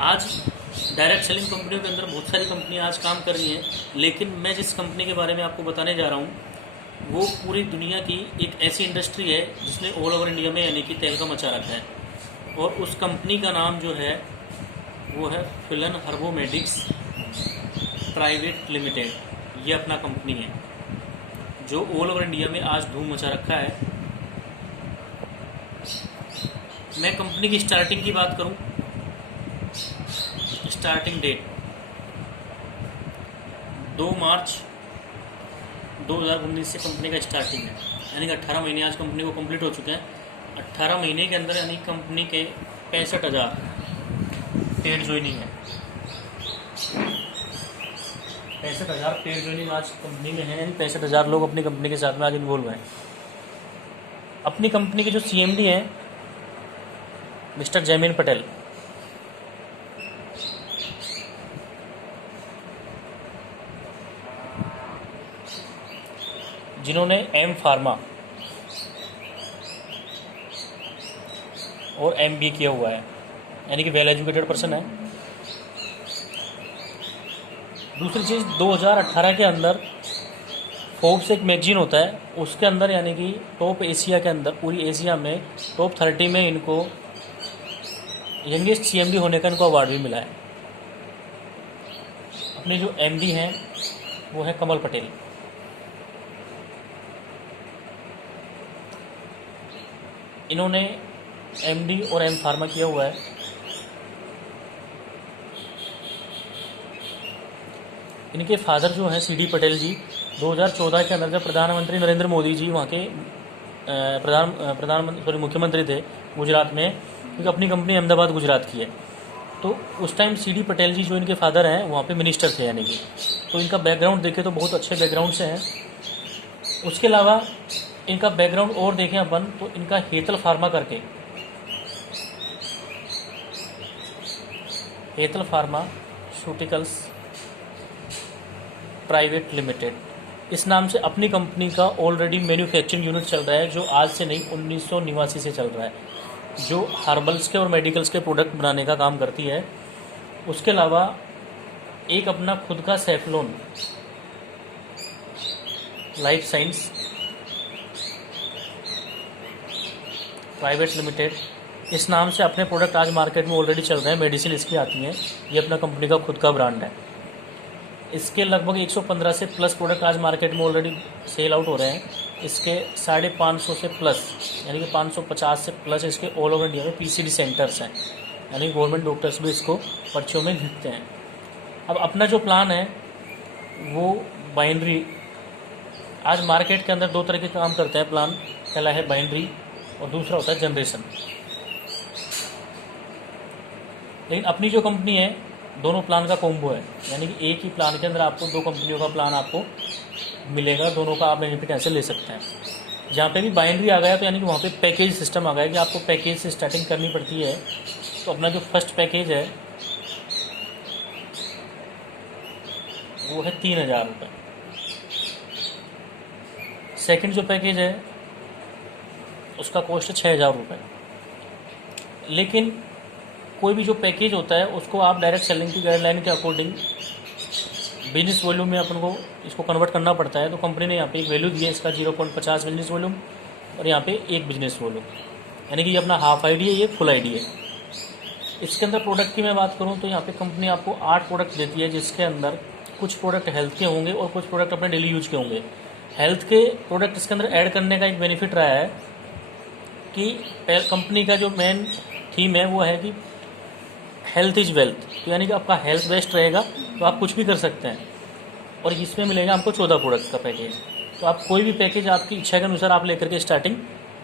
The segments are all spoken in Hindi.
आज डायरेक्ट सेलिंग कंपनियों के अंदर बहुत सारी कंपनियां आज काम कर रही हैं, लेकिन मैं जिस कंपनी के बारे में आपको बताने जा रहा हूँ वो पूरी दुनिया की एक ऐसी इंडस्ट्री है जिसने ऑल ओवर इंडिया में यानी कि तहलका मचा रखा है। और उस कंपनी का नाम जो है वो है फिलन हर्बोमेडिक्स प्राइवेट लिमिटेड। ये अपना कंपनी है जो ऑल ओवर इंडिया में आज धूम मचा रखा है। मैं कंपनी की स्टार्टिंग की बात करूं, स्टार्टिंग डेट 2 मार्च 2019 से कंपनी का स्टार्टिंग है, यानी कि 18 महीने आज कंपनी को कंप्लीट हो चुके हैं। 18 महीने के अंदर यानी कंपनी के 65,000 पेड ज्वाइनिंग है। 65,000 पेड ज्वाइनिंग आज कंपनी में है, यानी 65,000 लोग अपनी कंपनी के साथ में आज इन्वॉल्व हैं। अपनी कंपनी के जो CMD हैं मिस्टर जैमिन पटेल, जिन्होंने M फार्मा और MBA किया हुआ है, यानी कि वेल एजुकेटेड पर्सन है। दूसरी चीज़ 2018 के अंदर फोर्ब्स एक मैगजीन होता है, उसके अंदर यानी कि टॉप एशिया के अंदर पूरी एशिया में टॉप 30 में इनको यंगेस्ट CMD होने का इनको अवार्ड भी मिला है। अपने जो MD हैं वो है कमल पटेल। इन्होंने MD और M फार्मा किया हुआ है। इनके फादर जो हैं CD पटेल जी 2014 के अंदर जब प्रधानमंत्री नरेंद्र मोदी जी वहाँ के मुख्यमंत्री थे गुजरात में, क्योंकि अपनी कंपनी अहमदाबाद गुजरात की है, तो उस टाइम CD पटेल जी जो इनके फादर हैं वहाँ पे मिनिस्टर थे, यानी कि तो इनका बैकग्राउंड देखें तो बहुत अच्छे बैकग्राउंड से हैं। उसके अलावा इनका बैकग्राउंड और देखें अपन तो इनका हेतल फार्मा करके, हेतल फार्मास्यूटिकल्स प्राइवेट लिमिटेड, इस नाम से अपनी कंपनी का ऑलरेडी मैन्युफैक्चरिंग यूनिट चल रहा है, जो आज से नहीं 1989 से चल रहा है, जो हर्बल्स के और मेडिकल्स के प्रोडक्ट बनाने का काम करती है। उसके अलावा एक अपना खुद का सेफ्लॉन लाइफ साइंस प्राइवेट लिमिटेड, इस नाम से अपने प्रोडक्ट आज मार्केट में ऑलरेडी चल रहे हैं, मेडिसिन इसकी आती हैं। ये अपना कंपनी का खुद का ब्रांड है। इसके लगभग 115 से प्लस प्रोडक्ट आज मार्केट में ऑलरेडी सेल आउट हो रहे हैं। इसके 550 से प्लस यानी कि 550 से प्लस इसके ऑल ओवर इंडिया में PCD सेंटर्स हैं, यानी गवर्नमेंट डॉक्टर्स भी इसको पर्चियों में लिखते हैं। अब अपना जो प्लान है वो बाइनरी, आज मार्केट के अंदर 2 तरह के काम करते हैं प्लान, पहला है बाइनरी और दूसरा होता है जनरेशन। लेकिन अपनी जो कंपनी है दोनों प्लान का कॉम्बो है, यानी कि एक ही प्लान के अंदर आपको 2 कंपनियों का प्लान आपको मिलेगा, दोनों का आप बेनिफिट ऐसे ले सकते हैं। जहाँ पे भी बाइनरी आ गया तो यानी कि वहाँ पे पैकेज सिस्टम आ गया कि आपको पैकेज से स्टार्टिंग करनी पड़ती है। तो अपना जो फर्स्ट पैकेज है वो है 3,000 रुपये। सेकेंड जो पैकेज है उसका कॉस्ट है 6,000 रुपये। लेकिन कोई भी जो पैकेज होता है उसको आप डायरेक्ट सेलिंग की गाइडलाइन के अकॉर्डिंग बिजनेस वॉल्यूम में अपन को इसको कन्वर्ट करना पड़ता है। तो कंपनी ने यहाँ पे एक वैल्यू दी है इसका 0.50 बिजनेस वॉल्यूम और यहाँ पे 1 बिजनेस वॉल्यूम, यानी कि ये अपना हाफ ID है, ये फुल ID है। इसके अंदर प्रोडक्ट की मैं बात करूँ तो यहाँ पे कंपनी आपको 8 प्रोडक्ट देती है, जिसके अंदर कुछ प्रोडक्ट हेल्थ के होंगे और कुछ प्रोडक्ट अपने डेली यूज के होंगे। हेल्थ के प्रोडक्ट इसके अंदर ऐड करने का एक बेनिफिट रहा है कि कंपनी का जो मेन थीम है वो है कि हेल्थ इज वेल्थ, तो यानी कि आपका हेल्थ बेस्ट रहेगा तो आप कुछ भी कर सकते हैं। और इसमें मिलेगा आपको 14 प्रोडक्ट का पैकेज, तो आप कोई भी पैकेज आपकी इच्छा के अनुसार आप लेकर के स्टार्टिंग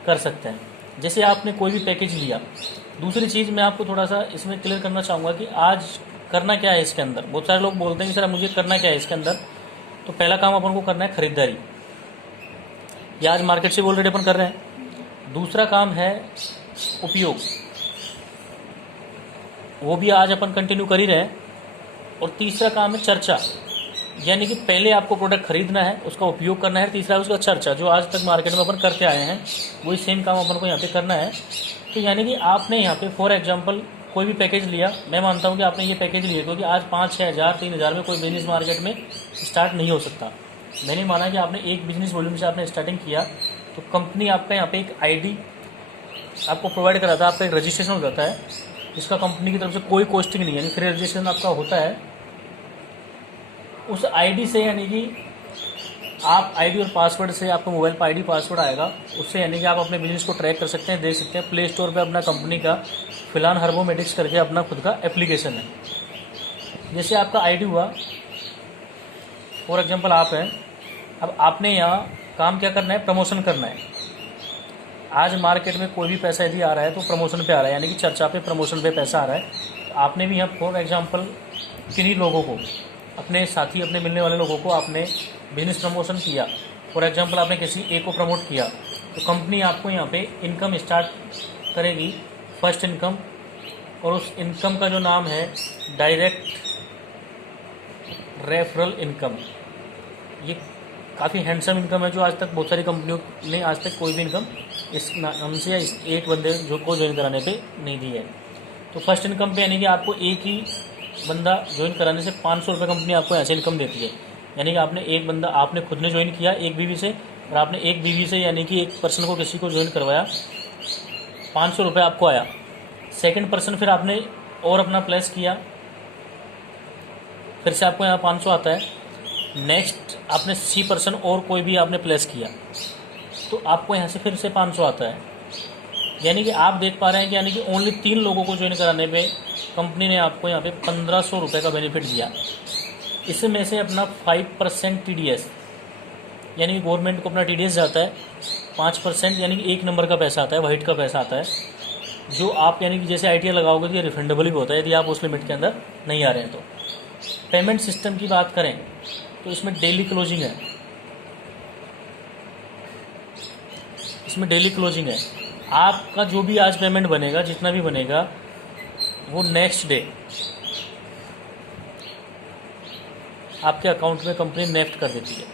कर सकते हैं, जैसे आपने कोई भी पैकेज लिया। दूसरी चीज़ मैं आपको थोड़ा सा इसमें क्लियर करना चाहूँगा कि आज करना क्या है इसके अंदर। बहुत सारे लोग बोलते हैं कि सर मुझे करना क्या है इसके अंदर, तो पहला काम अपन को करना है खरीदारी, ये आज मार्केट से ऑलरेडी अपन कर रहे हैं। दूसरा काम है उपयोग, वो भी आज अपन कंटिन्यू कर ही रहे हैं। और तीसरा काम है चर्चा, यानी कि पहले आपको प्रोडक्ट खरीदना है, उसका उपयोग करना है, तीसरा है उसका चर्चा, जो आज तक मार्केट में अपन करते आए हैं वही सेम काम अपन को यहाँ पे करना है। तो यानी कि आपने यहाँ पे फॉर एग्जांपल कोई भी पैकेज लिया, मैं मानता हूँ कि आपने ये पैकेज लिया क्योंकि आज 5-6 हज़ार 3 हज़ार में कोई बिजनेस मार्केट में स्टार्ट नहीं हो सकता। मैंने माना कि आपने एक बिजनेस वॉल्यूम से आपने स्टार्टिंग किया तो कंपनी आपका यहाँ पे एक आईडी आपको प्रोवाइड कराता है, आपका एक रजिस्ट्रेशन हो जाता है जिसका कंपनी की तरफ से कोई कॉस्टिंग नहीं है, यानी फ्री रजिस्ट्रेशन आपका होता है। उस आईडी से यानी कि आप आईडी और पासवर्ड से आपको मोबाइल पर आईडी पासवर्ड आएगा, उससे यानी कि आप अपने बिजनेस को ट्रैक कर सकते हैं, देख सकते हैं। प्ले स्टोर पे अपना कंपनी का फिलहाल हर्बोमेटिक्स करके अपना खुद का एप्लीकेशन है। जैसे आपका आईडी हुआ, फॉर एग्जांपल आप हैं, अब आपने यहाँ काम क्या करना है, प्रमोशन करना है। आज मार्केट में कोई भी पैसा यदि आ रहा है तो प्रमोशन पे आ रहा है, यानी कि चर्चा पे, प्रमोशन पे पैसा आ रहा है। तो आपने भी यहाँ फॉर एग्जांपल किन्हीं लोगों को, अपने साथी, अपने मिलने वाले लोगों को आपने बिजनेस प्रमोशन किया। फॉर एग्जांपल आपने किसी एक को प्रमोट किया तो कंपनी आपको यहाँ पे इनकम स्टार्ट करेगी, फर्स्ट इनकम, और उस इनकम का जो नाम है डायरेक्ट रेफरल इनकम। ये काफ़ी हैंडसम इनकम है जो आज तक बहुत सारी कंपनियों ने आज तक कोई भी इनकम इस नाम से या इस एक बंदे जो को ज्वाइन कराने पे नहीं दी है। तो फर्स्ट इनकम पे यानी कि आपको एक ही बंदा ज्वाइन कराने से 500 रुपये कंपनी आपको ऐसे इनकम देती है। यानी कि आपने एक बंदा, आपने खुद ने ज्वाइन किया एक बीवी से, और आपने एक बीवी से यानी कि एक पर्सन को, किसी को ज्वाइन करवाया, 500 रुपये आपको आया। सेकंड पर्सन फिर आपने और अपना प्लेस किया, फिर से आपको यहाँ 500 आता है। नेक्स्ट आपने सी पर्सन और कोई भी आपने प्लेस किया तो आपको यहाँ से फिर से 500 आता है। यानी कि आप देख पा रहे हैं कि यानी कि ओनली 3 लोगों को ज्वाइन कराने पे कंपनी ने आपको यहाँ पे 1500 रुपये का बेनिफिट दिया। इसमें से अपना 5% TDS, यानी कि गवर्नमेंट को अपना TDS जाता है 5%, यानी कि 1 नंबर का पैसा आता है, वाइट का पैसा आता है, जो आप यानी कि जैसे ITR लगाओगे तो ये रिफंडेबल भी होता है यदि आप उस लिमिट के अंदर नहीं आ रहे हैं। तो पेमेंट सिस्टम की बात करें तो इसमें डेली क्लोजिंग है, इसमें डेली क्लोजिंग है। आपका जो भी आज पेमेंट बनेगा, जितना भी बनेगा, वो नेक्स्ट डे आपके अकाउंट में कंपनी नेफ्ट कर देती है।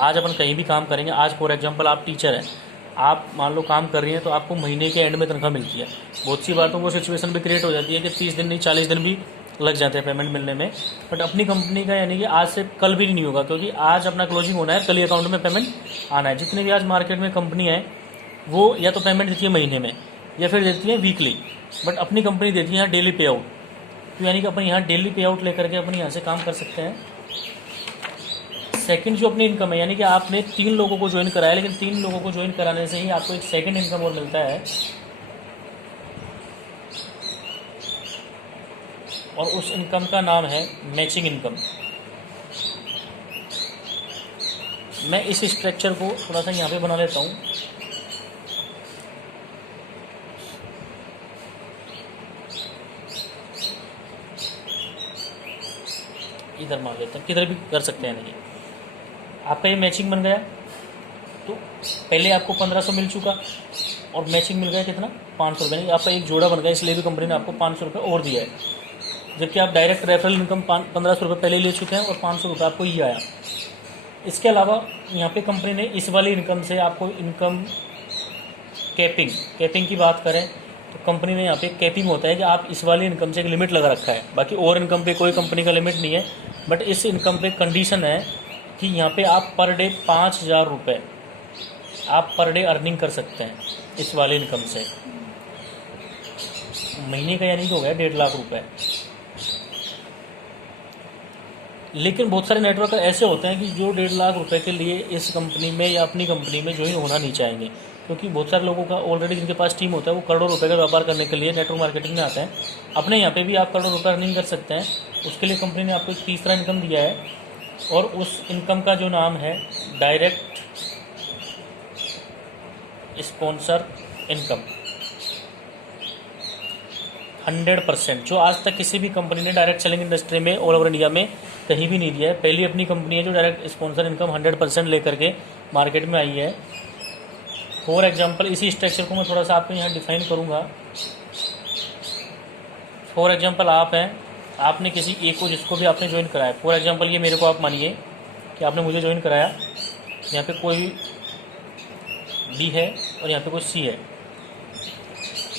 आज अपन कहीं भी काम करेंगे, आज फॉर एग्जांपल आप टीचर हैं, आप मान लो काम कर रही हैं तो आपको महीने के एंड में तनख्वाह मिलती है। बहुत सी बातों को सिचुएशन भी क्रिएट हो जाती है कि 30 दिन नहीं 40 दिन भी लग जाते हैं पेमेंट मिलने में। बट अपनी कंपनी का यानी कि आज से कल भी नहीं होगा, क्योंकि आज अपना क्लोजिंग होना है, कल ही अकाउंट में पेमेंट आना है। जितने भी आज मार्केट में कंपनी है वो या तो पेमेंट देती है महीने में या फिर देती है वीकली, बट अपनी कंपनी देती है यहाँ डेली पे आउट। तो यानी कि अपन यहाँ डेली पे आउट लेकर के अपन यहाँ से काम कर सकते हैं। सेकंड जो अपनी इनकम है, यानी कि आपने 3 लोगों को ज्वाइन कराया, लेकिन 3 लोगों को ज्वाइन कराने से ही आपको एक सेकंड इनकम और मिलता है, और उस इनकम का नाम है मैचिंग इनकम। मैं इस स्ट्रक्चर को थोड़ा सा यहाँ पे बना लेता हूँ। इधर मान लेते हैं, किधर भी कर सकते हैं। नहीं, आपका ये मैचिंग बन गया तो पहले आपको 1500 मिल चुका और मैचिंग मिल गया कितना, 500 रुपये। आपका एक जोड़ा बन गया, इसलिए भी कंपनी ने आपको 500 रुपये और दिया है। जबकि आप डायरेक्ट रेफरल इनकम 1500 रुपये पहले ले चुके हैं और 500 रुपये आपको ये आया। इसके अलावा यहाँ पे कंपनी ने इस वाली इनकम से आपको इनकम कैपिंग की बात करें तो कंपनी ने यहाँ पे कैपिंग होता है कि आप इस वाली इनकम से एक लिमिट लगा रखा है। बाकी और इनकम पे कोई कंपनी का लिमिट नहीं है, बट इस इनकम पे कंडीशन है कि यहाँ पे आप पर डे 5000 रुपये आप पर डे अर्निंग कर सकते हैं इस वाले इनकम से। महीने का यानी कि हो गया 1.5 लाख रुपये। लेकिन बहुत सारे नेटवर्क ऐसे होते हैं कि जो 1.5 लाख रुपए के लिए इस कंपनी में या अपनी कंपनी में ज्वाइन होना नहीं चाहेंगे, क्योंकि बहुत सारे लोगों का ऑलरेडी जिनके पास टीम होता है वो करोड़ों रुपए का व्यापार करने के लिए नेटवर्क मार्केटिंग में आते हैं। अपने यहाँ पे भी आप करोड़ों रुपए अर्निंग कर सकते हैं, उसके लिए कंपनी ने आपको एक तीसरा इनकम दिया है, और उस इनकम का जो नाम है डायरेक्ट स्पॉन्सर इनकम। 100% जो आज तक किसी भी कंपनी ने डायरेक्ट सेलिंग इंडस्ट्री में ऑल ओवर इंडिया में कहीं भी नहीं दिया है। पहली अपनी कंपनी है जो डायरेक्ट स्पॉन्सर इनकम 100% लेकर के मार्केट में आई है। फॉर एग्जांपल इसी स्ट्रक्चर को मैं थोड़ा सा आपको यहाँ डिफाइन करूँगा। फॉर एग्जांपल आप हैं, आपने किसी एक को जिसको भी आपने ज्वाइन कराया, फॉर एग्जांपल ये मेरे को आप मानिए कि आपने मुझे ज्वाइन कराया, यहाँ पे कोई बी है और यहाँ पे कोई सी है।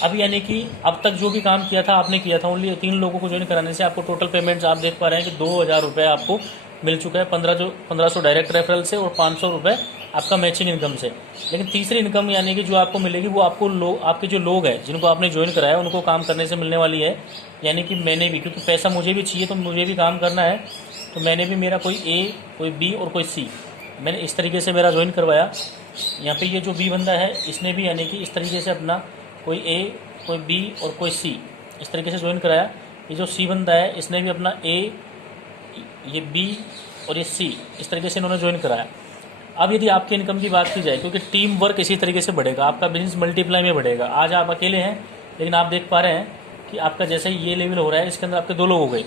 अब यानी कि अब तक जो भी काम किया था आपने किया था, ओनली 3 लोगों को ज्वाइन कराने से आपको टोटल पेमेंट्स आप देख पा रहे हैं कि 2000 रुपये आपको मिल चुका है। 1500 डायरेक्ट रेफरल से और 500 रुपये आपका मैचिंग इनकम से। लेकिन तीसरी इनकम यानी कि जो आपको मिलेगी वो आपको आपके जो लोग हैं जिनको आपने ज्वाइन कराया उनको काम करने से मिलने वाली है। यानी कि मैंने भी, क्योंकि पैसा मुझे भी चाहिए तो मुझे भी काम करना है, तो मैंने भी मेरा कोई ए, कोई बी और कोई सी, मैंने इस तरीके से मेरा ज्वाइन करवाया। यहाँ पे ये जो बी बंदा है इसने भी यानी कि इस तरीके से अपना कोई ए, कोई बी और कोई सी इस तरीके से ज्वाइन कराया। ये जो सी बंदा है इसने भी अपना ए, ये बी और ये सी इस तरीके से इन्होंने ज्वाइन कराया। अब यदि आपकी इनकम की बात की जाए, क्योंकि टीम वर्क इसी तरीके से बढ़ेगा, आपका बिजनेस मल्टीप्लाई में बढ़ेगा। आज आप अकेले हैं लेकिन आप देख पा रहे हैं कि आपका जैसे ही ये लेवल हो रहा है इसके अंदर आपके 2 लोग हो गए।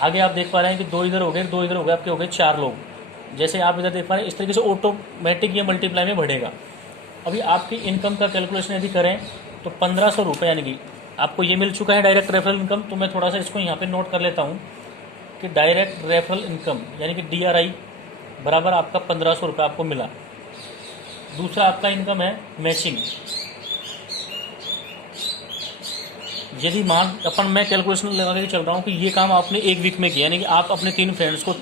आगे आप देख पा रहे हैं कि 2 इधर हो गए, 2 इधर हो गए, आपके हो गए 4 लोग। जैसे आप इधर देख पा रहे हैं इस तरीके से ऑटोमेटिक ये मल्टीप्लाई में बढ़ेगा। अभी आपकी इनकम का कैलकुलेशन यदि करें तो 1500 रुपये यानी कि आपको ये मिल चुका है डायरेक्ट रेफरल इनकम। तो मैं थोड़ा सा इसको यहाँ पे नोट कर लेता हूँ कि डायरेक्ट रेफरल इनकम यानी कि DRI बराबर आपका 1500 रुपये आपको मिला। दूसरा आपका इनकम है मैचिंग। यदि मैं कैलकुलेशन लगा के चल रहा हूँ कि ये काम आपने 1 वीक में किया, यानी कि आप अपने 3 फ्रेंड्स को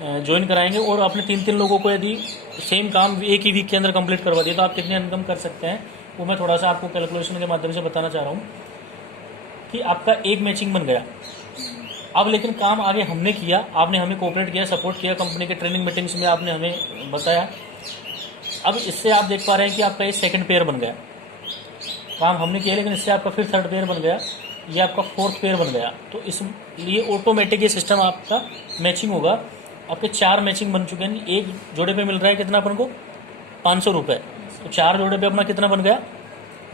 ज्वाइन कराएंगे और अपने 3 लोगों को यदि सेम काम 1 ही वीक के अंदर कंप्लीट करवा दिया तो आप कितने इनकम कर सकते हैं, वो मैं थोड़ा सा आपको कैलकुलेशन के माध्यम से बताना चाह रहा हूँ कि आपका 1 मैचिंग बन गया। अब लेकिन काम आगे हमने किया, आपने हमें कोऑपरेट किया, सपोर्ट किया, कंपनी के ट्रेनिंग मीटिंग्स में आपने हमें बताया। अब इससे आप देख पा रहे हैं कि आपका ये 2nd पेयर बन गया। काम हमने किया लेकिन इससे आपका फिर 3rd पेयर बन गया, ये आपका 4th पेयर बन गया। तो इसलिए ऑटोमेटिक ये सिस्टम आपका मैचिंग होगा। आपके 4 मैचिंग बन चुके हैं। एक जोड़े पे मिल रहा है कितना अपन को, 500 रुपये, तो 4 जोड़े पे अपना कितना बन गया,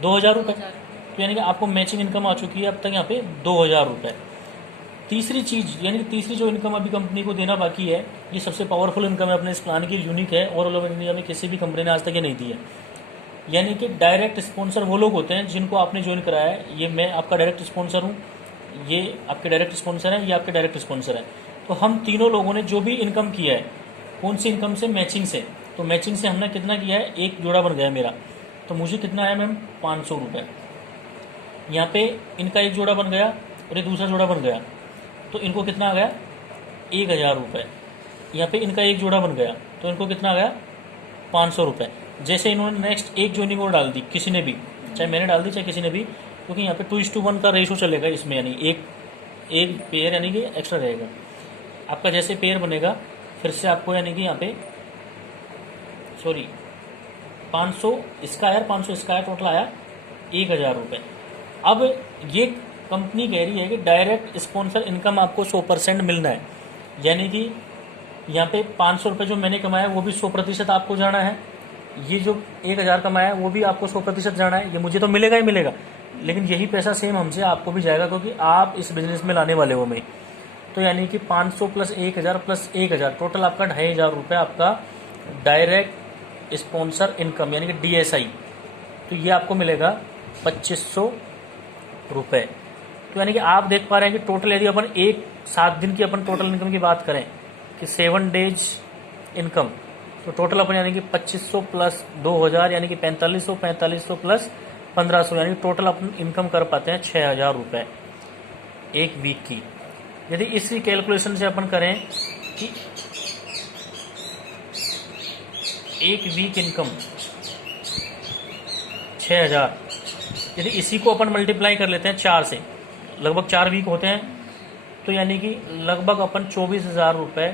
2000 रुपये। तो यानी कि आपको मैचिंग इनकम आ चुकी है अब तक यहाँ पे 2000 रुपये। तीसरी चीज़ यानी कि तीसरी जो इनकम अभी कंपनी को देना बाकी है, ये सबसे पावरफुल इनकम है अपने इस प्लान की, यूनिक है, और ऑल ओवर इंडिया में किसी भी कंपनी ने आज तक ये नहीं दी है। यानी कि डायरेक्ट स्पॉन्सर वो लोग होते हैं जिनको आपने ज्वाइन कराया है। ये मैं आपका डायरेक्ट स्पॉन्सर हूँ, ये आपके डायरेक्ट स्पॉन्सर हैं, ये आपके डायरेक्ट स्पॉन्सर हैं। तो हम तीनों लोगों ने जो भी इनकम किया है, कौन सी इनकम से, मैचिंग से। तो मैचिंग से हमने कितना किया है, 1 जोड़ा बन गया मेरा, तो मुझे कितना आया मैम, 500 रुपये। यहाँ पे इनका 1 जोड़ा बन गया और ये दूसरा जोड़ा बन गया, तो इनको कितना आ गया, 1000 रुपये। यहाँ पे इनका 1 जोड़ा बन गया तो इनको कितना आ गया, 500 रुपये। जैसे इन्होंने नेक्स्ट 1 ज्वाइनिंग और डाल दी, किसी ने भी, चाहे मैंने डाल दी चाहे किसी ने भी, क्योंकि यहाँ पे 2:1 का रेशो चलेगा इसमें, यानी एक पेयर यानी कि एक्स्ट्रा रहेगा आपका। जैसे पेयर बनेगा फिर से आपको यानी कि यहाँ पे 500 इसका आया, 500 इसका आया, टोटल आया 1000 रुपये। अब ये कंपनी कह रही है कि डायरेक्ट स्पॉन्सर इनकम आपको 100% मिलना है, यानी कि यहाँ पे 500 रुपये जो मैंने कमाया वो भी 100% आपको जाना है, ये जो 1000 कमाया है वो भी आपको 100% जाना है। ये मुझे तो मिलेगा ही मिलेगा, लेकिन यही पैसा सेम हमसे आपको भी जाएगा, क्योंकि आप इस बिजनेस में लाने वाले हो मैं। तो यानी कि 500 + 1000 + 1000 टोटल आपका 2500 रुपये आपका डायरेक्ट स्पॉन्सर इनकम यानी कि DSI। तो ये आपको मिलेगा 2500 रुपये। तो यानी कि आप देख पा रहे हैं कि टोटल यदि अपन 7 दिन की अपन टोटल इनकम की बात करें कि 7 डेज इनकम, तो टोटल अपन यानी कि 2500 + 2000 यानी कि 4500, 4500 + 1500 यानी कि टोटल अपन इनकम कर पाते हैं 6000 रुपये 1 वीक की। यदि इसी कैलकुलेशन से अपन करें कि 1 वीक इनकम 6000, यदि इसी को अपन मल्टीप्लाई कर लेते हैं 4 से, लगभग 4 वीक होते हैं, तो यानी कि लगभग अपन 24,000 रुपये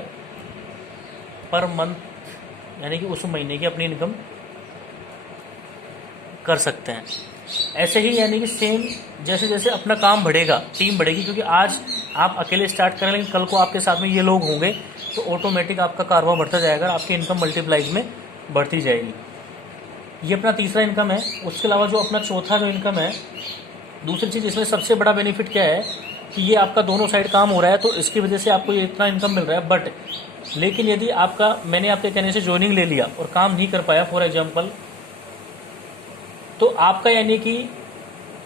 पर मंथ यानी कि उस महीने की अपनी इनकम कर सकते हैं। ऐसे ही यानी कि सेम जैसे जैसे अपना काम बढ़ेगा, टीम बढ़ेगी, क्योंकि आज आप अकेले स्टार्ट करें लेकिन कल को आपके साथ में ये लोग होंगे, तो ऑटोमेटिक आपका कारोबार बढ़ता जाएगा, आपकी इनकम मल्टीप्लाइज में बढ़ती जाएगी। ये अपना तीसरा इनकम है। उसके अलावा जो अपना चौथा जो इनकम है, दूसरी चीज़ इसमें सबसे बड़ा बेनिफिट क्या है कि ये आपका दोनों साइड काम हो रहा है, तो इसकी वजह से आपको ये इतना इनकम मिल रहा है। बट लेकिन यदि आपका, मैंने आपके कहने से ज्वाइनिंग ले लिया और काम नहीं कर पाया फॉर एग्जांपल, तो आपका यानी कि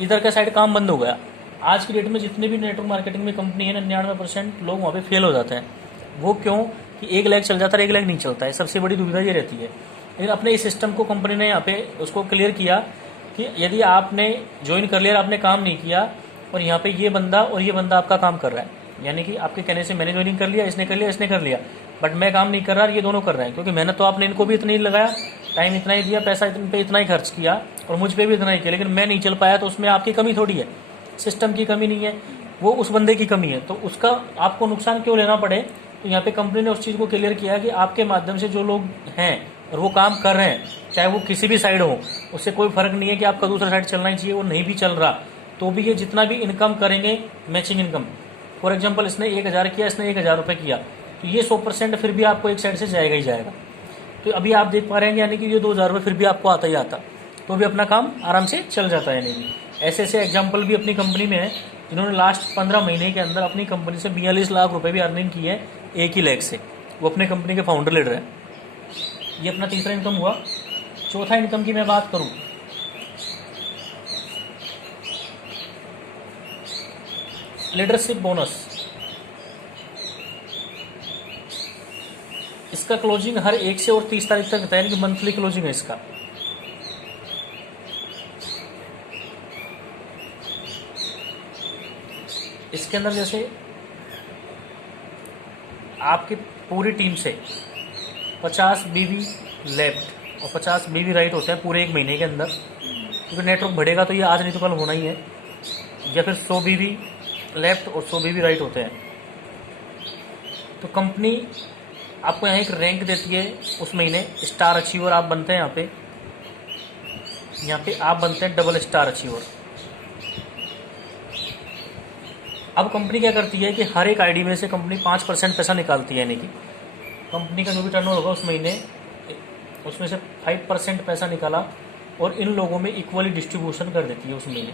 इधर का साइड काम बंद हो गया। आज की डेट में जितने भी नेटवर्क मार्केटिंग में कंपनी है, 99% लोग वहाँ पे फेल हो जाते हैं। वो क्यों कि 1 लाख चल जाता है, 1 लाख नहीं चलता है। सबसे बड़ी दुविधा ये रहती है। लेकिन अपने इस सिस्टम को कंपनी ने यहाँ पे उसको क्लियर किया कि यदि आपने ज्वाइन कर लिया और आपने काम नहीं किया और यहाँ पे ये बंदा और ये बंदा आपका काम कर रहा है, यानी कि आपके कहने से मैंने ज्वाइनिंग कर लिया, इसने कर लिया, इसने कर लिया, बट मैं काम नहीं कर रहा और ये दोनों कर रहे हैं, क्योंकि मेहनत तो आपने इनको भी इतना ही लगाया, टाइम इतना ही दिया, पैसा इन पे इतना ही खर्च किया और मुझ पे भी इतना ही किया, लेकिन मैं नहीं चल पाया, तो उसमें आपकी कमी थोड़ी है, सिस्टम की कमी नहीं है, वो उस बंदे की कमी है। तो उसका आपको नुकसान क्यों लेना पड़े? तो यहाँ पे कंपनी ने उस चीज़ को क्लियर किया कि आपके माध्यम से जो लोग हैं और वो काम कर रहे हैं, चाहे वो किसी भी साइड हो, उससे कोई फर्क नहीं है कि आपका दूसरा साइड चलना ही चाहिए, वो नहीं भी चल रहा तो भी ये जितना भी इनकम करेंगे मैचिंग इनकम, फॉर एग्जाम्पल इसने 1000 किया, इसने 1000 रुपये किया, तो ये 100% फिर भी आपको एक साइड से जाएगा ही जाएगा। तो अभी आप देख पा रहे हैं यानी कि ये 2000 रुपये फिर भी आपको आता ही आता, तो भी अपना काम आराम से चल जाता है। यानी कि ऐसे ऐसे एग्जाम्पल भी अपनी कंपनी में है जिन्होंने लास्ट 15 महीने के अंदर अपनी कंपनी से 42 लाख रुपए भी अर्निंग की है एक ही लेग से। वो अपने कंपनी के फाउंडर लीडर है। ये अपना तीसरा इनकम हुआ। चौथा इनकम की मैं बात करूं, लीडरशिप बोनस। इसका क्लोजिंग हर 1 से और 30 तारीख तक रहता है, यानी कि मंथली क्लोजिंग है इसका। इसके अंदर जैसे आपकी पूरी टीम से 50 बीवी लेफ्ट और 50 बीवी राइट होते हैं पूरे 1 महीने के अंदर, क्योंकि नेटवर्क बढ़ेगा तो ये आज नहीं तो कल होना ही है, या फिर 100 बीवी लेफ्ट और 100 बीवी राइट होते हैं। तो कंपनी आपको यहाँ एक रैंक देती है उस महीने, स्टार अचीवर आप बनते हैं। यहाँ पे आप बनते हैं डबल स्टार अचीवर। अब कंपनी क्या करती है कि हर एक आईडी में से कंपनी 5% पैसा निकालती है, यानी कि कंपनी का जो भी टर्नओवर होगा उस महीने उसमें से 5% पैसा निकाला और इन लोगों में इक्वली डिस्ट्रीब्यूशन कर देती है उस महीने।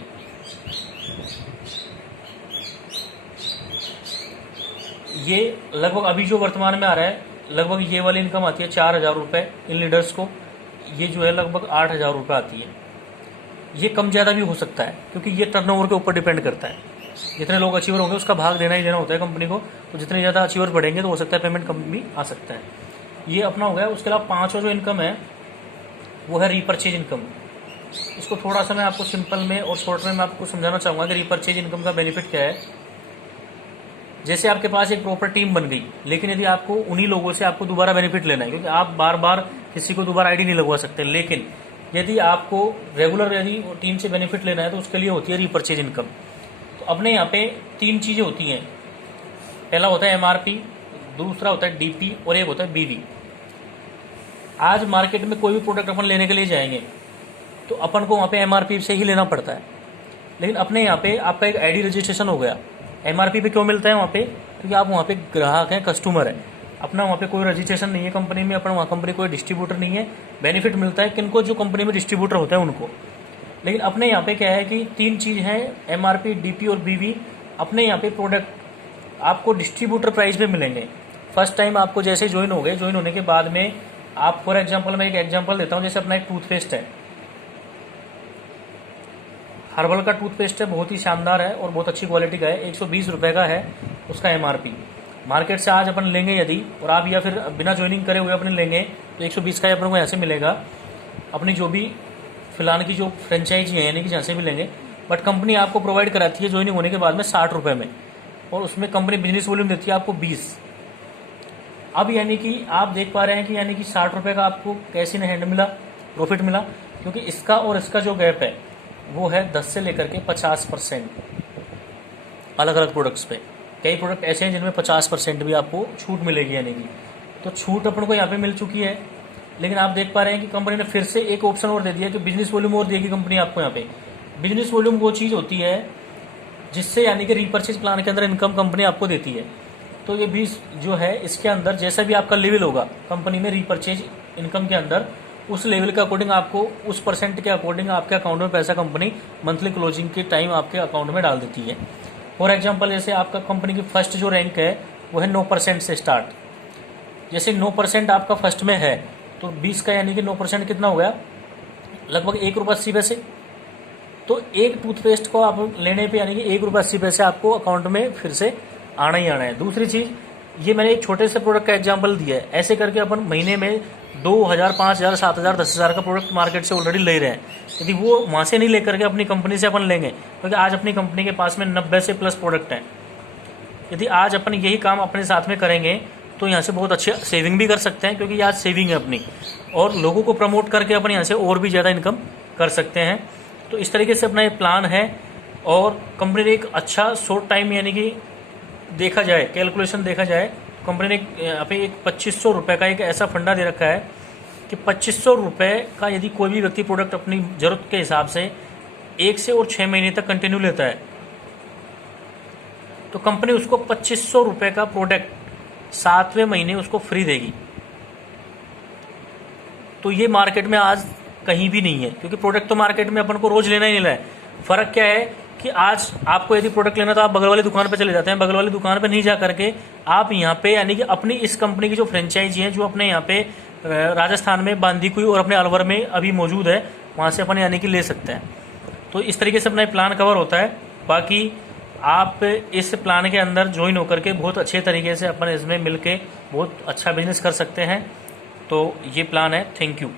ये लगभग अभी जो वर्तमान में आ रहा है, लगभग ये वाली इनकम आती है 4000 रुपये इन लीडर्स को। ये जो है लगभग 8000 रुपये आती है। ये कम ज़्यादा भी हो सकता है, क्योंकि ये टर्नओवर के ऊपर डिपेंड करता है। जितने लोग अचीवर होंगे उसका भाग देना ही देना होता है कंपनी को, तो जितने ज़्यादा अचीवर बढ़ेंगे तो हो सकता है पेमेंट कम भी आ सकता है। ये अपना हो गया। उसके अलावा पांचवा जो इनकम है वो है रीपरचेज इनकम। इसको थोड़ा सा मैं आपको सिंपल में और शॉर्ट में मैं आपको समझाना चाहूँगा कि रीपरचेज इनकम का बेनिफिट क्या है। जैसे आपके पास एक प्रॉपर टीम बन गई, लेकिन यदि आपको उन्हीं लोगों से आपको दोबारा बेनिफिट लेना है, क्योंकि आप बार बार किसी को दोबारा आईडी नहीं लगवा सकते, लेकिन यदि आपको रेगुलर यदि टीम से बेनिफिट लेना है तो उसके लिए होती है रीपरचेज इनकम। तो अपने यहाँ पे 3 चीज़ें होती हैं। पहला होता है एमआरपी, दूसरा होता है डीपी और एक होता है बीवी। आज मार्केट में कोई भी प्रोडक्ट अपन लेने के लिए जाएंगे तो अपन को वहाँ पे एमआरपी से ही लेना पड़ता है, लेकिन अपने यहाँ पे आपका एक आईडी रजिस्ट्रेशन हो गया। एमआरपी पे क्यों मिलता है वहाँ पे? क्योंकि आप वहाँ पे ग्राहक हैं, कस्टमर है। अपना वहाँ पे कोई रजिस्ट्रेशन नहीं है कंपनी में, अपना वहाँ कंपनी कोई डिस्ट्रीब्यूटर नहीं है। बेनिफिट मिलता है किनको? जो कंपनी में डिस्ट्रीब्यूटर होता है उनको। लेकिन अपने यहाँ पे क्या है कि 3 चीज़ हैं, एमआरपी, डीपी और बीवी। अपने यहाँ पे प्रोडक्ट आपको डिस्ट्रीब्यूटर प्राइस पे मिलेंगे। फर्स्ट टाइम आपको जैसे ज्वाइन हो गए, ज्वाइन होने के बाद में आप फॉर एग्जाम्पल, मैं एक एग्जाम्पल देता हूँ, जैसे अपना एक टूथपेस्ट है, हर्बल का टूथपेस्ट है, बहुत ही शानदार है और बहुत अच्छी क्वालिटी का है। 120 रुपये का है उसका एमआरपी। मार्केट से आज अपन लेंगे यदि, और आप या फिर बिना ज्वाइनिंग करे हुए अपने लेंगे तो 120 का अपन को यहाँ से मिलेगा। अपनी जो भी फिलहाल की जो फ्रेंचाइजी है, यानी कि जहाँ से भी लेंगे, बट कंपनी आपको प्रोवाइड कराती है ज्वाइनिंग होने के बाद में 60 रुपये में, और उसमें कंपनी बिजनेस वॉल्यूम देती है आपको 20। अब यानी कि आप देख पा रहे हैं कि यानी कि 60 रुपये का आपको कैसे हैंड मिला, प्रॉफिट मिला, क्योंकि इसका और इसका जो गैप है वो है 10 से लेकर के 50% अलग अलग प्रोडक्ट्स पे। कई प्रोडक्ट ऐसे हैं जिनमें 50% भी आपको छूट मिलेगी, यानी कि तो छूट अपन को यहाँ पे मिल चुकी है। लेकिन आप देख पा रहे हैं कि कंपनी ने फिर से एक ऑप्शन और दे दिया कि बिजनेस वॉल्यूम और देगी कंपनी आपको यहाँ पे। बिजनेस वॉल्यूम वो चीज़ होती है जिससे यानी कि रीपरचेज प्लान के अंदर इनकम कंपनी आपको देती है। तो ये भी जो है इसके अंदर जैसा भी आपका लेवल होगा कंपनी में रीपरचेज इनकम के अंदर, उस लेवल के अकॉर्डिंग आपको उस परसेंट के अकॉर्डिंग आपके अकाउंट में पैसा कंपनी मंथली क्लोजिंग के टाइम आपके अकाउंट में डाल देती है। फॉर एग्जांपल, जैसे आपका कंपनी की फर्स्ट जो रैंक है वो है 9% से स्टार्ट। जैसे 9% आपका फर्स्ट में है तो 20 का यानी कि 9% कितना हो गया, लगभग 1 रुपये 80 पैसे। तो एक टूथपेस्ट को आप लेने पे यानी कि 1 रुपये 80 पैसे आपको अकाउंट में फिर से आना ही आना है। दूसरी चीज़, ये मैंने एक छोटे से प्रोडक्ट का एग्जांपल दिया है। ऐसे करके अपन महीने में 2000, 5000, 7000, 10,000 का प्रोडक्ट मार्केट से ऑलरेडी ले रहे हैं। यदि वो वहाँ से नहीं लेकर के अपनी कंपनी से अपन लेंगे, क्योंकि आज अपनी कंपनी के पास में 90 से प्लस प्रोडक्ट हैं। यदि आज अपन यही काम अपने साथ में करेंगे तो यहाँ से बहुत अच्छे सेविंग भी कर सकते हैं, क्योंकि आज सेविंग है अपनी, और लोगों को प्रमोट करके अपन यहाँ से और भी ज़्यादा इनकम कर सकते हैं। तो इस तरीके से अपना ये प्लान है। और कंपनी ने एक अच्छा शॉर्ट टाइम, यानी कि देखा जाए, कैलकुलेशन देखा जाए, कंपनी ने यहाँ पे एक 2500 रुपये का एक ऐसा फंडा दे रखा है कि 2500 रुपये का यदि कोई भी व्यक्ति प्रोडक्ट अपनी ज़रूरत के हिसाब से 1 से और 6 महीने तक कंटिन्यू लेता है, तो कंपनी उसको 2500 रुपये का प्रोडक्ट 7वें महीने उसको फ्री देगी। तो ये मार्केट में आज कहीं भी नहीं है, क्योंकि प्रोडक्ट तो मार्केट में अपन को रोज लेना ही नहीं है। फ़र्क क्या है कि आज आपको यदि प्रोडक्ट लेना तो आप बगल वाली दुकान पे चले जाते हैं, बगल वाली दुकान पे नहीं जा करके आप यहाँ पे, यानी कि अपनी इस कंपनी की जो फ्रेंचाइजी है, जो अपने यहाँ पे राजस्थान में, बांदीकुई और अपने अलवर में अभी मौजूद है, वहाँ से अपन यानी कि ले सकते हैं। तो इस तरीके से अपना प्लान कवर होता है। बाकी आप इस प्लान के अंदर ज्वाइन होकर के बहुत अच्छे तरीके से अपन इसमें मिल के बहुत अच्छा बिजनेस कर सकते हैं। तो ये प्लान है। Thank you.